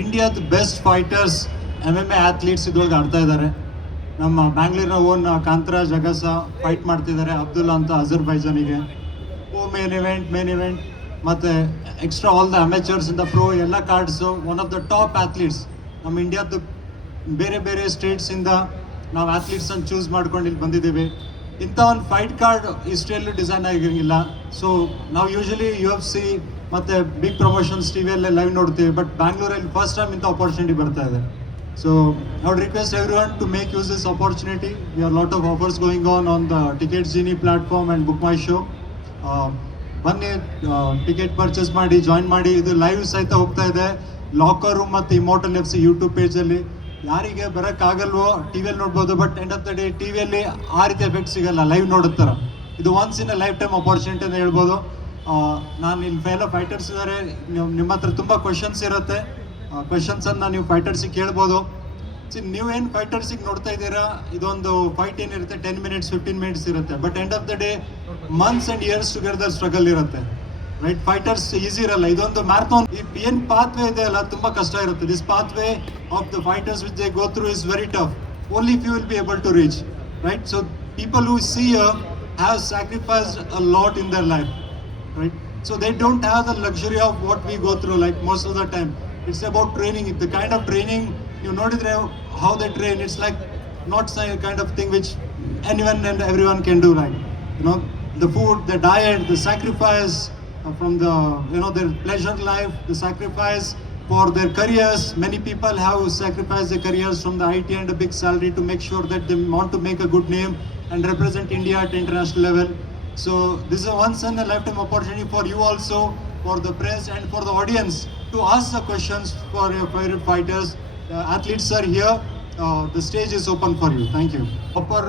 ಇಂಡಿಯಾದ best fighters MMA athletes ಇದ್ರೊಳಗೆ ಆಡ್ತಾ ಇದ್ದಾರೆ. ನಮ್ಮ ಬ್ಯಾಂಗ್ಳೂರಿನ ಓನ್ ಕಾಂತರಾಜ್ ಅಗಸ ಫೈಟ್ ಮಾಡ್ತಿದ್ದಾರೆ ಅಬ್ದುಲ್ಲಾ ಅಂತ ಅಜರ್ಬೈಜಾನಿಗೆ. ಮೇನ್ ಇವೆಂಟ್ ಮತ್ತು ಎಕ್ಸ್ಟ್ರಾ ಆಲ್ ದ ಅಮೆಚರ್ಸ್ ಇಂದ ಪ್ರೋ ಎಲ್ಲ cards one of the top athletes ನಮ್ಮ ಇಂಡಿಯಾದ ಬೇರೆ ಬೇರೆ ಸ್ಟೇಟ್ಸಿಂದ ನಾವು ಅಥ್ಲೀಟ್ಸನ್ನು ಚೂಸ್ ಮಾಡ್ಕೊಂಡು ಇಲ್ಲಿ ಬಂದಿದ್ದೀವಿ. ಇಂಥ ಒಂದು ಫೈಟ್ ಕಾರ್ಡ್ ಹಿಸ್ಟ್ರಿಯಲ್ಲೂ ಡಿಸೈನ್ ಆಗಿರಂಗಿಲ್ಲ. ಸೊ ನಾವು ಯೂಶಲಿ UFC ಮತ್ತು ಬಿಗ್ ಪ್ರಮೋಷನ್ಸ್ ಟಿವಿಯಲ್ಲೇ ಲೈವ್ ನೋಡ್ತೀವಿ, ಬಟ್ ಬ್ಯಾಂಗ್ಳೂರಲ್ಲಿ ಫಸ್ಟ್ ಟೈಮ್ ಇಂಥ ಅಪರ್ಚುನಿಟಿ ಬರ್ತಾ ಇದೆ. So I would request everyone to make use this opportunity. We have a lot of offers going on the Ticket Genie platform and Book My Show. ಬನ್ನಿ, ticket purchase ಮಾಡಿ, join ಮಾಡಿ. ಇದು live ಸಹಿತ ಹೋಗ್ತಾ ಇದೆ locker room ಮತ್ತು ಇಮೋರ್ಟಲ್ FC YouTube ಪೇಜಲ್ಲಿ. ಯಾರಿಗೆ ಬರೋಕ್ಕಾಗಲ್ವೋ ಟಿವಿಯಲ್ಲಿ ನೋಡ್ಬೋದು, but end of the day ಟಿವಿಯಲ್ಲಿ ಆ ರೀತಿ ಎಫೆಕ್ಟ್ ಸಿಗಲ್ಲ ಲೈವ್ ನೋಡುತ್ತಾರ. ಇದು once in a life time opportunity ಅಂತ ಹೇಳ್ಬೋದು. ನಾನು ಇಲ್ಲಿ ಫೈಲ ಫೈಟರ್ಸ್ ಇದ್ದಾರೆ, ನಿಮ್ಮ ಹತ್ರ ತುಂಬ ಕ್ವಶನ್ಸ್ ಇರುತ್ತೆ. ಕ್ವಶನ್ಸನ್ನು ನೀವು ಫೈಟರ್ಸಿಗೆ ಕೇಳ್ಬೋದು. ನೀವೇನು ಫೈಟರ್ಸಿಗೆ ನೋಡ್ತಾ ಇದ್ದೀರಾ, ಇದೊಂದು ಫೈಟ್ ಏನಿರುತ್ತೆ 10 minutes 15 minutes ಇರುತ್ತೆ, but end of the day months and years together struggle ಇರುತ್ತೆ, ರೈಟ್? ಫೈಟರ್ಸ್ ಈಸಿ ಇರಲ್ಲ. ಇದೊಂದು ಮ್ಯಾರಥಾನ್ ಏನು ಪಾತ್ವೇ ಇದೆ ಅಲ್ಲ, ತುಂಬ ಕಷ್ಟ ಇರುತ್ತೆ. This pathway of the fighters which they go through is very tough. Only if you will be able to reach, right? So people who see have sacrificed a lot in their life, right? So they don't have the luxury of what we go through, like most of the time. It's about training. The kind of training, you notice how they train, it's like not some kind of thing which anyone and everyone can do, right? You know, the food, the diet, the sacrifice from the, you know, their pleasure life, the sacrifice for their careers. Many people have sacrificed their careers from the IT and a big salary to make sure that they want to make a good name and represent India at international level. So this is a once in a lifetime opportunity for you also, for the press and for the audience to ask the questions for your favorite fighters. Athletes are here. The stage is open for you. Thank you. Proper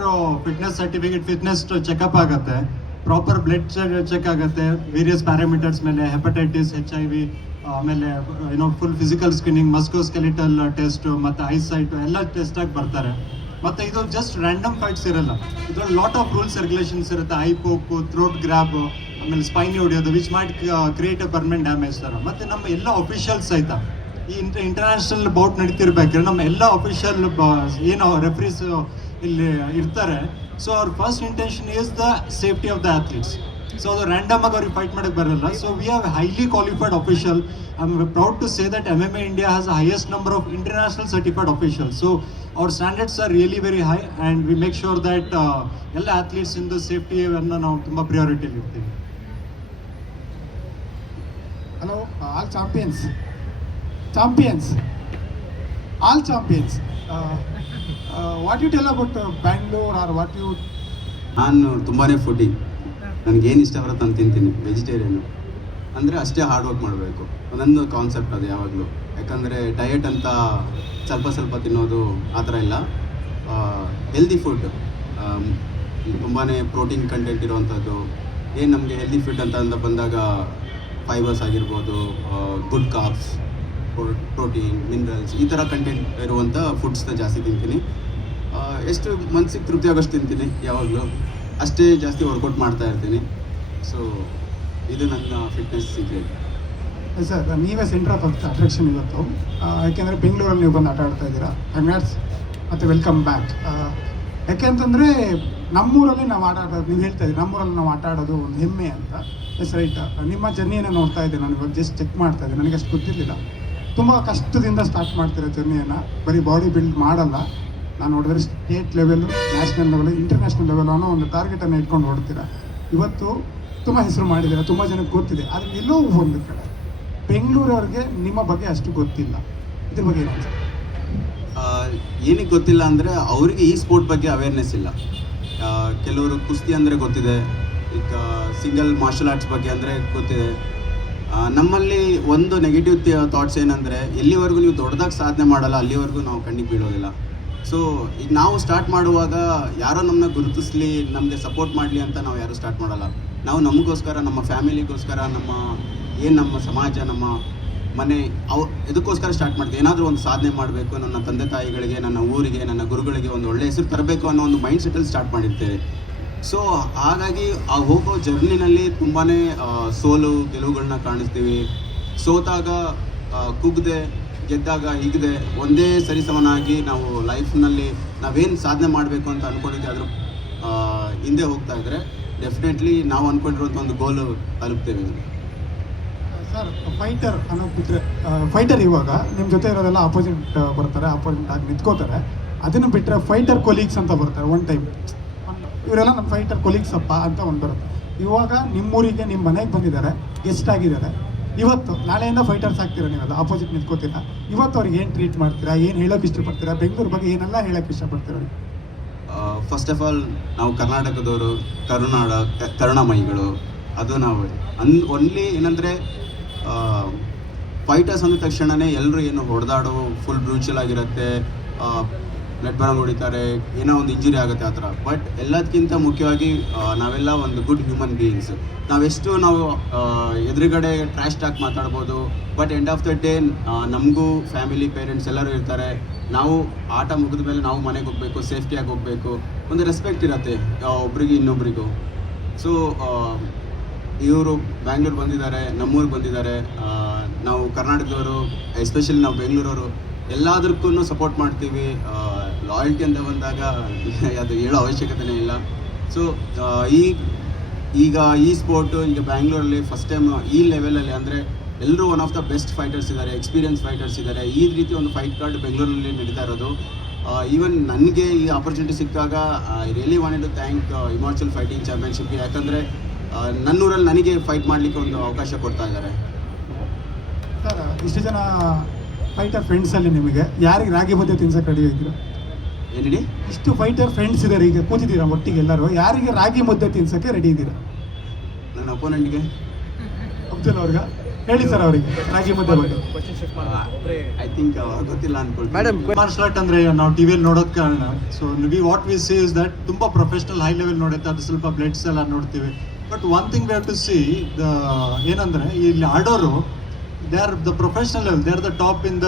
fitness certificate, fitness checkup ಆಗುತ್ತೆ, proper blood check ಆಗುತ್ತೆ, various parameters ಮೇಲೆ hepatitis, HIV, ಆಮೇಲೆ ಏನೋ full physical screening, ಮಸ್ಕೋಸ್ಕೆಲಿಟಲ್ test ಮತ್ತು eyesight ಎಲ್ಲ test ಆಗಿ ಬರ್ತಾರೆ. ಮತ್ತು ಇದು ಜಸ್ಟ್ ರ್ಯಾಂಡಮ್ ಫೈಟ್ಸ್ ಇರಲ್ಲ, ಇದ್ರಲ್ಲಿ ಲಾಟ್ ಆಫ್ ರೂಲ್ಸ್ ರೆಗ್ಯುಲೇಷನ್ಸ್ ಇರುತ್ತೆ. ಐ ಪೋಕು, ಥ್ರೋಟ್ ಗ್ರ್ಯಾಬ್, ಆಮೇಲೆ ಸ್ಪೈನಿ ಹೊಡೆಯೋದು, which might create A permanent damage ಥರ. ಮತ್ತು ನಮ್ಮ ಎಲ್ಲ ಅಫಿಷಿಯಲ್ಸ್ ಸಹಿತ ಈ ಇಂಟರ್ನ್ಯಾಷನಲ್ ಬೌಟ್ ನಡೀತಿರ್ಬೇಕಾದ್ರೆ ನಮ್ಮ ಎಲ್ಲ ಅಫಿಷಿಯಲ್ ಏನು ರೆಫ್ರೀಸ್ ಇಲ್ಲಿ ಇರ್ತಾರೆ. ಸೊ ಅವ್ರ first intention is the safety of the athletes. So ಅದು ರ್ಯಾಂಡಮ್ ಆಗಿ ಅವ್ರಿಗೆ ಫೈಟ್ ಮಾಡೋಕ್ಕೆ ಬರಲ್ಲ. So we have highly qualified official. I am proud to say that MMA India has the highest number of international certified officials. So our standards are really very high and we make sure that ಎಲ್ಲ athletes ಇಂದ ಸೇಫ್ಟಿಯನ್ನು ನಾವು ತುಂಬ ಪ್ರಿಯಾರಿಟಿಯಲ್ಲಿ ಇರ್ತೀವಿ. Hello, all champions, all champions. What you tell about Bangalore, or what you? ನಾನು ತುಂಬಾ foodie, ನನಗೇನು ಇಷ್ಟ ಬರುತ್ತೆ ಅಂತ ತಿಂತೀನಿ. ವೆಜಿಟೇರಿಯನು ಅಂದರೆ ಅಷ್ಟೇ ಹಾರ್ಡ್ ವರ್ಕ್ ಮಾಡಬೇಕು, ಒಂದೊಂದು ಕಾನ್ಸೆಪ್ಟ್ ಅದು ಯಾವಾಗಲೂ. ಯಾಕಂದರೆ ಡಯಟ್ ಅಂತ ಸ್ವಲ್ಪ ತಿನ್ನೋದು ಆ ಥರ ಇಲ್ಲ. ಹೆಲ್ದಿ ಫುಡ್, ತುಂಬಾ ಪ್ರೋಟೀನ್ ಕಂಟೆಂಟ್ ಇರುವಂಥದ್ದು. ಏನು ನಮಗೆ ಹೆಲ್ದಿ ಫುಡ್ ಅಂತ ಬಂದಾಗ ಫೈಬರ್ಸ್ ಆಗಿರ್ಬೋದು, ಗುಡ್ ಕಾರ್ಬ್ಸ್, ಪ್ರೋಟೀನ್, ಮಿನರಲ್ಸ್, ಈ ಥರ ಕಂಟೆಂಟ್ ಇರುವಂಥ ಫುಡ್ಸ್ನ ಜಾಸ್ತಿ ತಿಂತೀನಿ. ಎಷ್ಟು ಮನಸ್ಸಿಗೆ ತೃಪ್ತಿ ಆಗೋಷ್ಟು ತಿಂತೀನಿ ಯಾವಾಗಲೂ, ಅಷ್ಟೇ ಜಾಸ್ತಿ ವರ್ಕೌಟ್ ಮಾಡ್ತಾ ಇರ್ತೀನಿ. ಸೊ ಇದು ನನ್ನ ಫಿಟ್ನೆಸ್ ಸೀಕ್ರೆಟ್. ಸರ್, ನೀವೇ ಸೆಂಟರ್ ಆಫ್ ಅಟ್ರಾಕ್ಷನ್ ಇವತ್ತು, ಯಾಕೆಂದರೆ ಬೆಂಗಳೂರಲ್ಲಿ ನೀವು ಬಂದು ಆಟ ಆಡ್ತಾ ಇದ್ದೀರಾ. ಕಂಗ್ರಾಟ್ಸ್ ಮತ್ತು ವೆಲ್ಕಮ್ ಬ್ಯಾಕ್. ಯಾಕೆಂತಂದರೆ ನಮ್ಮೂರಲ್ಲಿ ನಾವು ಆಟ ಆಡೋದು, ನೀವು ಹೇಳ್ತಾ ಇದ್ದೀರಿ ನಮ್ಮೂರಲ್ಲಿ ನಾವು ಆಟ ಆಡೋದು ಒಂದು ಹೆಮ್ಮೆ ಅಂತ. Yes right. ನಿಮ್ಮ ಜರ್ನಿಯನ್ನು ನೋಡ್ತಾ ಇದ್ದೆ ನಾನು, ಇವಾಗ ಜಸ್ಟ್ ಚೆಕ್ ಮಾಡ್ತಾ ಇದ್ದೆ, ನನಗೆ ಅಷ್ಟು ಗೊತ್ತಿರಲಿಲ್ಲ. ತುಂಬ ಕಷ್ಟದಿಂದ ಸ್ಟಾರ್ಟ್ ಮಾಡ್ತೀರಾ ಜರ್ನಿಯನ್ನು, ಬರೀ ಬಾಡಿ ಬಿಲ್ಡ್ ಮಾಡಲ್ಲ. ನಾನು ನೋಡಿದ್ರೆ state level, national level, international level ಅನ್ನೋ ಒಂದು ಟಾರ್ಗೆಟನ್ನು ಇಟ್ಕೊಂಡು ಹೊಡ್ತೀರಾ. ಇವತ್ತು ತುಂಬ ಹೆಸರು ಮಾಡಿದ್ದೀರಾ, ತುಂಬ ಜನಕ್ಕೆ ಗೊತ್ತಿದೆ. ಆದರೆ ಎಲ್ಲೋ ಒಂದು ಕಡೆ ಬೆಂಗಳೂರವ್ರಿಗೆ ನಿಮ್ಮ ಬಗ್ಗೆ ಅಷ್ಟು ಗೊತ್ತಿಲ್ಲ. ಇದ್ರ ಬಗ್ಗೆ ಏನು? ಏನಕ್ಕೆ ಗೊತ್ತಿಲ್ಲ ಅಂದರೆ ಅವರಿಗೆ ಈ ಸ್ಪೋರ್ಟ್ ಬಗ್ಗೆ ಅವೇರ್ನೆಸ್ ಇಲ್ಲ. ಕೆಲವರು ಕುಸ್ತಿ ಅಂದರೆ ಗೊತ್ತಿದೆ, ಈಗ ಸಿಂಗಲ್ ಮಾರ್ಷಲ್ ಆರ್ಟ್ಸ್ ಬಗ್ಗೆ ಅಂದರೆ ಗೊತ್ತಿದೆ. ನಮ್ಮಲ್ಲಿ ಒಂದು ನೆಗೆಟಿವ್ ಥಾಟ್ಸ್ ಏನಂದರೆ, ಎಲ್ಲಿವರೆಗೂ ನೀವು ದೊಡ್ಡದಾಗಿ ಸಾಧನೆ ಮಾಡಲ್ಲ ಅಲ್ಲಿವರೆಗೂ ನಾವು ಕಣ್ಣಿಗೆ ಬೀಳೋದಿಲ್ಲ. ಸೊ ಈಗ ನಾವು ಸ್ಟಾರ್ಟ್ ಮಾಡುವಾಗ ಯಾರೋ ನಮ್ಮನ್ನ ಗುರುತಿಸ್ಲಿ, ನಮಗೆ ಸಪೋರ್ಟ್ ಮಾಡಲಿ ಅಂತ ನಾವು ಯಾರೂ ಸ್ಟಾರ್ಟ್ ಮಾಡಲ್ಲ. ನಾವು ನಮಗೋಸ್ಕರ, ನಮ್ಮ ಫ್ಯಾಮಿಲಿಗೋಸ್ಕರ, ನಮ್ಮ ಸಮಾಜ, ನಮ್ಮ ಮನೆ, ಇದಕ್ಕೋಸ್ಕರ ಸ್ಟಾರ್ಟ್ ಮಾಡ್ತೀವಿ. ಏನಾದರೂ ಒಂದು ಸಾಧನೆ ಮಾಡಬೇಕು, ನನ್ನ ತಂದೆ ತಾಯಿಗಳಿಗೆ, ನನ್ನ ಊರಿಗೆ, ನನ್ನ ಗುರುಗಳಿಗೆ ಒಂದು ಒಳ್ಳೆಯ ಹೆಸರು ತರಬೇಕು ಅನ್ನೋ ಒಂದು ಮೈಂಡ್ ಸೆಟ್ಟಲ್ಲಿ ಸ್ಟಾರ್ಟ್ ಮಾಡಿರ್ತೇವೆ. ಸೊ ಹಾಗಾಗಿ ಆ ಹೋಗೋ ಜರ್ನಿನಲ್ಲಿ ತುಂಬಾ ಸೋಲು ಗೆಲುವುಗಳನ್ನ ಕಾಣಿಸ್ತೀವಿ. ಸೋತಾಗ ಕುಗ್ದೆ ಗೆದ್ದಾಗ ಹೀಗಿದೆ ಒಂದೇ ಸರಿಸಮನಾಗಿ ನಾವು ಲೈಫ್ನಲ್ಲಿ ನಾವೇನು ಸಾಧನೆ ಮಾಡಬೇಕು ಅಂತ ಅಂದ್ಕೊಂಡಿದ್ದೆ ಅದ್ರ ಹಿಂದೆ ಹೋಗ್ತಾ ಇದ್ದರೆ ಡೆಫಿನೆಟ್ಲಿ ನಾವು ಅಂದ್ಕೊಂಡಿರುವಂಥ ಒಂದು ಗೋಲು ತಲುಪ್ತೇವೆ. ಸರ್ ಫೈಟರ್ ಅನ್ನೋದು ಬಿಟ್ಟರೆ ಫೈಟರ್ ಇವಾಗ ನಿಮ್ಮ ಜೊತೆ ಇರೋದೆಲ್ಲ ಅಪೋಸಿಟ್ ಬರ್ತಾರೆ, ಅಪೋಸಿಟ್ ಆಗಿ ನಿಂತ್ಕೋತಾರೆ. ಅದನ್ನು ಬಿಟ್ಟರೆ ಫೈಟರ್ ಕೊಲೀಗ್ಸ್ ಅಂತ ಬರ್ತಾರೆ ಒನ್ ಟೈಮ್. ಇವರೆಲ್ಲ ನಮ್ಮ ಫೈಟರ್ ಕೊಲೀಗ್ಸ್ ಅಪ್ಪ ಅಂತ ಒಂದು ಬರುತ್ತೆ. ಇವಾಗ ನಿಮ್ಮೂರಿಗೆ ನಿಮ್ಮ ಮನೆಗೆ ಬಂದಿದ್ದಾರೆ, ಗೆಸ್ಟ್ ಆಗಿದ್ದಾರೆ. ಇವತ್ತು ನಾಳೆಯಿಂದ ಫೈಟರ್ಸ್ ಆಗ್ತೀರಾ, ನೀವೆಲ್ಲ ಅಪೋಸಿಟ್ ನಿಂತ್ಕೋತೀರಾ. ಇವತ್ತು ಅವ್ರಿಗೆ ಏನು ಟ್ರೀಟ್ ಮಾಡ್ತೀರಾ, ಏನು ಹೇಳೋಕೆ ಇಷ್ಟಪಡ್ತೀರಾ, ಬೆಂಗಳೂರು ಬಗ್ಗೆ ಏನೆಲ್ಲ ಹೇಳೋಕ್ಕೆ ಇಷ್ಟಪಡ್ತೀರಾ? ಫಸ್ಟ್ ಆಫ್ ಆಲ್ ನಾವು ಕರ್ನಾಟಕದವರು, ಕರುಣಾಮಯಿಗಳು. ಅದು ನಾವು ಒನ್ಲಿ ಏನಂದರೆ ಫೈಟರ್ಸ್ ಅಂದ ತಕ್ಷಣವೇ ಎಲ್ಲರೂ ಏನು ಹೊಡೆದಾಡೋ ಫುಲ್ ಬ್ರೂಚಲ್ ಆಗಿರುತ್ತೆ, ಬ್ಲಡ್ ಬರಂಗ್ ಹೊಡಿತಾರೆ, ಏನೋ ಒಂದು ಇಂಜುರಿ ಆಗುತ್ತೆ ಆ ಥರ. ಬಟ್ ಎಲ್ಲದಕ್ಕಿಂತ ಮುಖ್ಯವಾಗಿ ನಾವೆಲ್ಲ ಒಂದು ಗುಡ್ ಹ್ಯೂಮನ್ ಬೀಯಿಂಗ್ಸ್. ನಾವು ಎದುರುಗಡೆ ಟ್ರ್ಯಾಶ್ ಟಾಕ್ ಮಾತಾಡ್ಬೋದು, but end of the day ನಮಗೂ ಫ್ಯಾಮಿಲಿ ಪೇರೆಂಟ್ಸ್ ಎಲ್ಲರೂ ಇರ್ತಾರೆ. ನಾವು ಆಟ ಮುಗಿದ ಮೇಲೆ ನಾವು ಮನೆಗೆ ಹೋಗಬೇಕು, ಸೇಫ್ಟಿಯಾಗಿ ಹೋಗಬೇಕು, ಒಂದು ರೆಸ್ಪೆಕ್ಟ್ ಇರುತ್ತೆ ಒಬ್ರಿಗೆ ಇನ್ನೊಬ್ರಿಗೂ. ಸೊ ಇವರು ಬ್ಯಾಂಗ್ಳೂರು ಬಂದಿದ್ದಾರೆ, ನಮ್ಮೂರಿಗೆ ಬಂದಿದ್ದಾರೆ. ನಾವು ಕರ್ನಾಟಕದವರು, ಎಸ್ಪೆಷಲಿ ನಾವು ಬೆಂಗಳೂರವರು, ಎಲ್ಲದಕ್ಕೂ ಸಪೋರ್ಟ್ ಮಾಡ್ತೀವಿ. ಲಾಯಲ್ಟಿ ಅಂತ ಬಂದಾಗ ಅದು ಹೇಳೋ ಅವಶ್ಯಕತೆನೇ ಇಲ್ಲ. ಸೊ ಈಗ ಈ ಸ್ಪೋರ್ಟು ಈಗ ಬ್ಯಾಂಗ್ಳೂರಲ್ಲಿ ಫಸ್ಟ್ ಟೈಮ್ ಈ ಲೆವೆಲಲ್ಲಿ ಅಂದರೆ ಎಲ್ಲರೂ one of the best fighters ಇದ್ದಾರೆ, ಎಕ್ಸ್ಪೀರಿಯನ್ಸ್ ಫೈಟರ್ಸ್ ಇದ್ದಾರೆ. ಈ ರೀತಿ ಒಂದು ಫೈಟ್ ಕಾರ್ಡ್ ಬೆಂಗಳೂರಲ್ಲಿ ನಡೀತಾ ಇರೋದು. ಈವನ್ ನನಗೆ ಈ ಆಪರ್ಚುನಿಟಿ ಸಿಕ್ಕಾಗ I really wanted to thank Himachal fighting championship. ಯಾಕಂದರೆ ನನ್ನೂರಲ್ಲಿ ನನಗೆ ಫೈಟ್ ಮಾಡಲಿಕ್ಕೆ ಒಂದು ಅವಕಾಶ ಕೊಡ್ತಾ ಇದ್ದಾರೆ. ಸರ್ ಇಷ್ಟು ಜನ ಫೈಟರ್ ಫ್ರೆಂಡ್ಸಲ್ಲಿ ನಿಮಗೆ ಯಾರಿಗೆ ರಾಗಿ ಮುದ್ದೆ ತಿನ್ಸಕ್ಕೆ ರೆಡಿ ಇದ್ದೀರಾ? ಏನಿಡಿ? ಇಷ್ಟು ಫೈಟರ್ ಫ್ರೆಂಡ್ಸ್ ಇದ್ದಾರೆ, ಈಗ ಕೂತಿದ್ದೀರಾ ಒಟ್ಟಿಗೆ ಎಲ್ಲರೂ, ಯಾರಿಗೆ ರಾಗಿ ಮುದ್ದೆ ತಿನ್ಸಕ್ಕೆ ರೆಡಿ ಇದ್ದೀರಾ? ನನ್ನ ಅಪೋನೆಂಟ್ಗೆ ಅಬ್ದುಲ್ ಅವ್ರಿಗೆ ಹೇಳಿ ಸರ್, ಅವರಿಗೆ ರಾಗಿ ಮುದ್ದೆ ಬಗ್ಗೆ. ಐ ಥಿಂಕ್ ಗೊತ್ತಿಲ್ಲ ಅನ್ಕೊಳ್ತೀನಿ. ಮೇಡಮ್, ಮಾರ್ಷಲ್ ಆರ್ಟ್ ಅಂದರೆ ನಾವು ಟಿವಿಯಲ್ಲಿ ನೋಡೋದು ಕಾರಣ. So what we see is that ತುಂಬ ಪ್ರೊಫೆಷನಲ್ ಹೈ ಲೆವೆಲ್ ನೋಡುತ್ತೆ, ಅದು ಸ್ವಲ್ಪ ಬ್ಲಡ್ಸ್ ಎಲ್ಲ ನೋಡ್ತೀವಿ. But one thing we have to see ಏನಂದರೆ ಇಲ್ಲಿ ಆಡೋರು they are the professional level, they are the top in the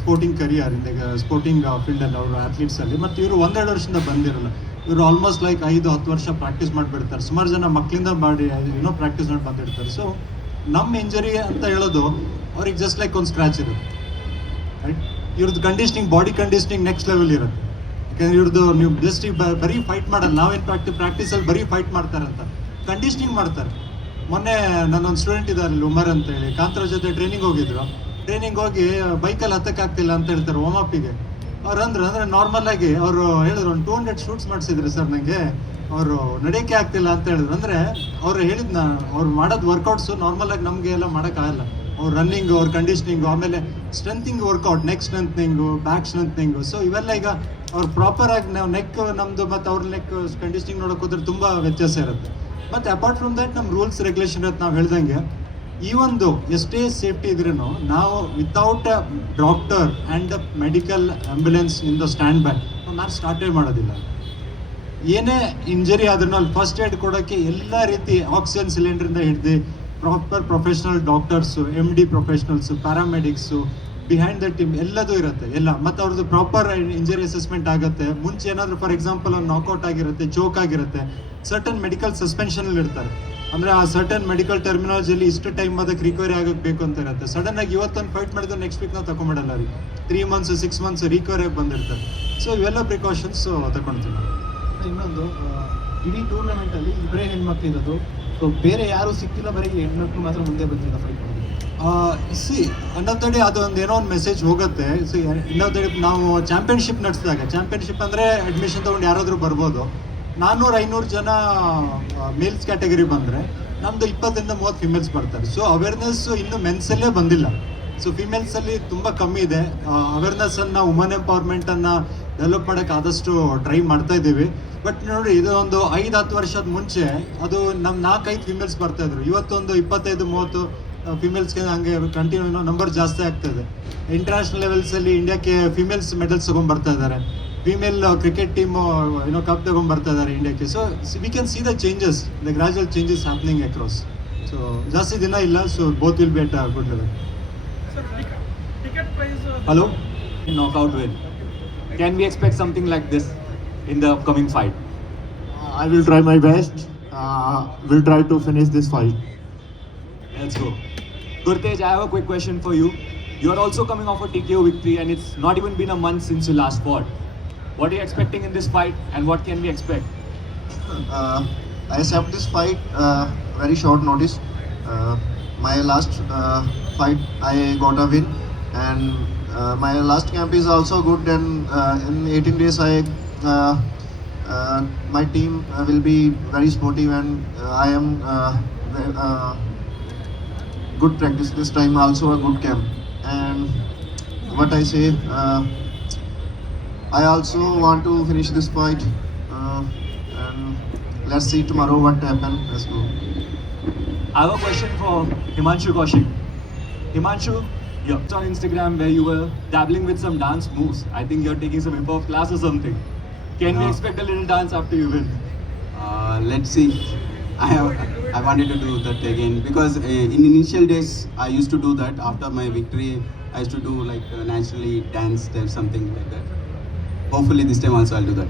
sporting career, in the sporting ಫೀಲ್ಡಲ್ಲಿ ಅವರು ಅಥ್ಲೀಟ್ಸಲ್ಲಿ. ಮತ್ತು ಇವರು 1-2 ವರ್ಷದಿಂದ ಬಂದಿರಲ್ಲ, ಇವರು ಆಲ್ಮೋಸ್ಟ್ ಲೈಕ್ 5-10 ವರ್ಷ ಪ್ರಾಕ್ಟೀಸ್ ಮಾಡಿಬಿಡ್ತಾರೆ. ಸುಮಾರು ಜನ ಮಕ್ಕಳಿಂದ ಮಾಡಿ ಪ್ರಾಕ್ಟೀಸ್ ಮಾಡಿ ಬಂದಿರ್ತಾರೆ. ಸೊ ನಮ್ಮ ಇಂಜರಿ ಅಂತ ಹೇಳೋದು ಅವ್ರಿಗೆ ಜಸ್ಟ್ ಲೈಕ್ ಒಂದು ಸ್ಕ್ರ್ಯಾಚ್ ಇರುತ್ತೆ, ರೈಟ್? ಇವ್ರದ್ದು conditioning, body conditioning next level ಇರುತ್ತೆ. ಯಾಕಂದರೆ ಇವ್ರದ್ದು ನೀವು ಜಸ್ಟ್ ಬರೀ ಫೈಟ್ ಮಾಡಲ್ಲ, ನಾವೇನು ಪ್ರಾಕ್ಟೀಸಲ್ಲಿ ಬರೀ ಫೈಟ್ ಮಾಡ್ತಾರೆ ಅಂತ ಕಂಡೀಷ್ನಿಂಗ್ ಮಾಡ್ತಾರೆ. ಮೊನ್ನೆ ನನ್ನೊಂದು ಸ್ಟೂಡೆಂಟ್ ಇದ್ದಾರೆ ಉಮರ್ ಅಂತ ಹೇಳಿ, ಕಾಂತರ ಜೊತೆ ಟ್ರೈನಿಂಗ್ ಹೋಗಿದ್ರು. ಟ್ರೈನಿಂಗ್ ಹೋಗಿ ಬೈಕಲ್ಲಿ ಹತ್ತಕ್ಕಾಗ್ತಿಲ್ಲ ಅಂತ ಹೇಳ್ತಾರೆ ವಾಮಪ್ಪಿಗೆ. ಅವ್ರು ಅಂದರೆ ನಾರ್ಮಲ್ ಆಗಿ ಅವರು ಹೇಳಿದ್ರು, ಒಂದು 200 ಶೂಟ್ಸ್ ಮಾಡಿಸಿದ್ರು ಸರ್ ನನಗೆ, ಅವರು ನಡೆಯೋಕ್ಕೆ ಆಗ್ತಿಲ್ಲ ಅಂತ ಹೇಳಿದ್ರು. ಅಂದರೆ ಅವ್ರು ಹೇಳಿದ್ನ ಅವ್ರು ಮಾಡೋದು ವರ್ಕೌಟ್ಸು ನಾರ್ಮಲ್ ಆಗಿ ನಮಗೆ ಎಲ್ಲ ಮಾಡೋಕ್ಕಾಗಲ್ಲ. ಅವ್ರು ರನ್ನಿಂಗು, ಅವ್ರ ಕಂಡೀಷ್ನಿಂಗು, ಆಮೇಲೆ ಸ್ಟ್ರೆಂತಿಂಗ್ ವರ್ಕೌಟ್, ನೆಕ್ ಸ್ಟ್ರೆಂತ್ನಿಂಗು, ಬ್ಯಾಕ್ ಸ್ಟ್ರೆಂತ್ನಿಂಗು. ಸೊ ಇವೆಲ್ಲ ಈಗ ಅವ್ರು ಪ್ರಾಪರಾಗಿ ನಾವು ನೆಕ್ ನಮ್ಮದು ಮತ್ತು ಅವ್ರ ನೆಕ್ ಕಂಡೀಷ್ನಿಂಗ್ ನೋಡೋಕೆ ಹೋದ್ರೆ ತುಂಬ ವ್ಯತ್ಯಾಸ ಇರುತ್ತೆ. ಮತ್ತು ಅಪಾರ್ಟ್ ಫ್ರಮ್ ದ್ಯಾಟ್ ನಮ್ಮ ರೂಲ್ಸ್ ರೆಗ್ಯುಲೇಷನ್ ಇರುತ್ತೆ. ನಾವು ಹೇಳ್ದಂಗೆ ಈ ಒಂದು ಎಷ್ಟೇ ಸೇಫ್ಟಿ ಇದ್ರೂ ನಾವು without a doctor and a medical ambulance in the stand by ನಾನು ಸ್ಟಾರ್ಟೇ ಮಾಡೋದಿಲ್ಲ. ಏನೇ ಇಂಜರಿ ಆದ್ರೂ ಅಲ್ಲಿ ಫಸ್ಟ್ ಏಡ್ ಕೊಡೋಕ್ಕೆ ಎಲ್ಲ ರೀತಿ ಆಕ್ಸಿಜನ್ ಸಿಲಿಂಡ್ರಿಂದ ಹಿಡಿದು proper professional doctors, MD professionals, paramedics, behind the team ಎಲ್ಲದೂ ಇರುತ್ತೆ ಎಲ್ಲ. ಮತ್ತು ಅವ್ರದ್ದು ಪ್ರಾಪರ್ ಇಂಜರಿ ಅಸೆಸ್ಮೆಂಟ್ ಆಗುತ್ತೆ. ಮುಂಚೆ ಏನಾದರೂ ಫಾರ್ ಎಕ್ಸಾಂಪಲ್ ಒಂದು ನಾಕೌಟ್ ಆಗಿರುತ್ತೆ, ಚೋಕ್ ಆಗಿರುತ್ತೆ, ಸರ್ಟನ್ ಮೆಡಿಕಲ್ ಸಸ್ಪೆನ್ಷನಲ್ಲಿ ಇರ್ತಾರೆ. ಅಂದರೆ ಆ ಸರ್ಟನ್ ಮೆಡಿಕಲ್ ಟರ್ಮಿನಾಲಜಿಯಲ್ಲಿ ಇಷ್ಟು ಟೈಮ್ ಅದಕ್ಕೆ ರಿಕವರಿ ಆಗೋಕ್ಕೆ ಬೇಕು ಅಂತ ಇರುತ್ತೆ. ಸಡನ್ನಾಗಿ ಇವತ್ತೊಂದು ಫೈಟ್ ಮಾಡಿದ್ರೆ ನೆಕ್ಸ್ಟ್ ವೀಕ್ ನಾವು ತಗೊಂಬಿಡಲ್ಲ ರೀ, 3 months 6 months ರಿಕವರಿ ಆಗಿ ಬಂದಿರ್ತಾರೆ. ಸೊ ಇವೆಲ್ಲ ಪ್ರಿಕಾಷನ್ಸ್ ತಗೊಳ್ತೀವಿ ನಾವು. ಇನ್ನೊಂದು, ಇಡೀ ಟೂರ್ನಮೆಂಟಲ್ಲಿ ಇಬ್ಬರೇ ಹೆಣ್ಮಕ್ಳು ಇರೋದು, ಸೊ ಬೇರೆ ಯಾರು ಸಿಕ್ತಿಲ್ಲ, ಬರೀ ಹೆಣ್ಮಕ್ಳು ಮಾತ್ರ ಮುಂದೆ ಬಂದಿಲ್ಲ ಫೈಟ್ ಮಾಡಿ. ಸಿ ಅನ್ನೋದಡಿ ಅದೊಂದು ಏನೋ ಒಂದು ಮೆಸೇಜ್ ಹೋಗುತ್ತೆ. ಸಿ ಇನ್ನೊಂದಡಿ ನಾವು ಚಾಂಪಿಯನ್ಶಿಪ್ ನಡೆಸಿದಾಗ, ಚಾಂಪಿಯನ್ಶಿಪ್ ಅಂದರೆ ಅಡ್ಮಿಷನ್ ತೊಗೊಂಡು ಯಾರಾದರೂ ಬರ್ಬೋದು. 400-500 ಜನ ಮೇಲ್ಸ್ ಕ್ಯಾಟಗರಿ ಬಂದರೆ ನಮ್ಮದು 20-30 ಫಿಮೇಲ್ಸ್ ಬರ್ತಾರೆ. ಸೊ ಅವೇರ್ನೆಸ್ಸು ಇನ್ನೂ ಮೆನ್ಸಲ್ಲೇ ಬಂದಿಲ್ಲ. ಸೊ ಫಿಮೇಲ್ಸಲ್ಲಿ ತುಂಬ ಕಮ್ಮಿ ಇದೆ. ಅವೇರ್ನೆಸ್ಸನ್ನು, ವುಮನ್ ಎಂಪವರ್ಮೆಂಟನ್ನು ಡೆವಲಪ್ ಮಾಡೋಕ್ಕೆ ಆದಷ್ಟು ಟ್ರೈ ಮಾಡ್ತಾ ಇದ್ದೀವಿ. ಬಟ್ ನೋಡಿ, ಇದು ಒಂದು 5-10 ವರ್ಷದ ಮುಂಚೆ ಅದು ನಮ್ಮ 4-5 ಫಿಮೇಲ್ಸ್ ಬರ್ತಾಯಿದ್ರು. ಇವತ್ತೊಂದು 25-30 ಫಿಮೇಲ್ಸ್ಗೆ ಹಂಗೆ ಕಂಟಿನ್ಯೂ ನಂಬರ್ ಜಾಸ್ತಿ ಆಗ್ತಾಯಿದೆ. ಇಂಟರ್ನ್ಯಾಷನಲ್ ಲೆವೆಲ್ಸಲ್ಲಿ ಇಂಡಿಯಾಕ್ಕೆ ಫಿಮೇಲ್ಸ್ ಮೆಡಲ್ಸ್ ತೊಗೊಂಡ್ಬರ್ತಾ ಇದ್ದಾರೆ. ಫಿಮೇಲ್ ಕ್ರಿಕೆಟ್ ಟೀಮು ಕಪ್ ತೊಗೊಂಡ್ಬರ್ತಾ ಇದ್ದಾರೆ ಇಂಡಿಯಾಕ್ಕೆ. So we can see the changes, the gradual changes happening across. So ಜಾಸ್ತಿ ದಿನ ಇಲ್ಲ. So both will be at good level. Hello? Knockout win. Can we expect something like this in the upcoming fight? I will try my best. Will try to finish this fight. Let's go. Gurtej, I have a quick question for you. you're also coming off a TKO victory, and it's not even been a month since you last fought. What are you expecting in this fight, and what can we expect? I accept this fight very short notice. My last fight I got a win, and my last camp is also good. And in 18 days my team will be very sportive, and I am good practice this time. Also a good camp. And what I say, I also want to finish this fight. And let's see tomorrow what happens. Let's go. I have a question for Himanshu Kaushik. Himanshu, you're on Instagram where you were dabbling with some dance moves. I think you're taking some hip-hop class or something. Can we expect a little dance after you win? Let's see. I wanted to do that again because in initial days I used to do that. After my victory, I used to do like naturally dance there, something like that. Hopefully this time also I'll do that.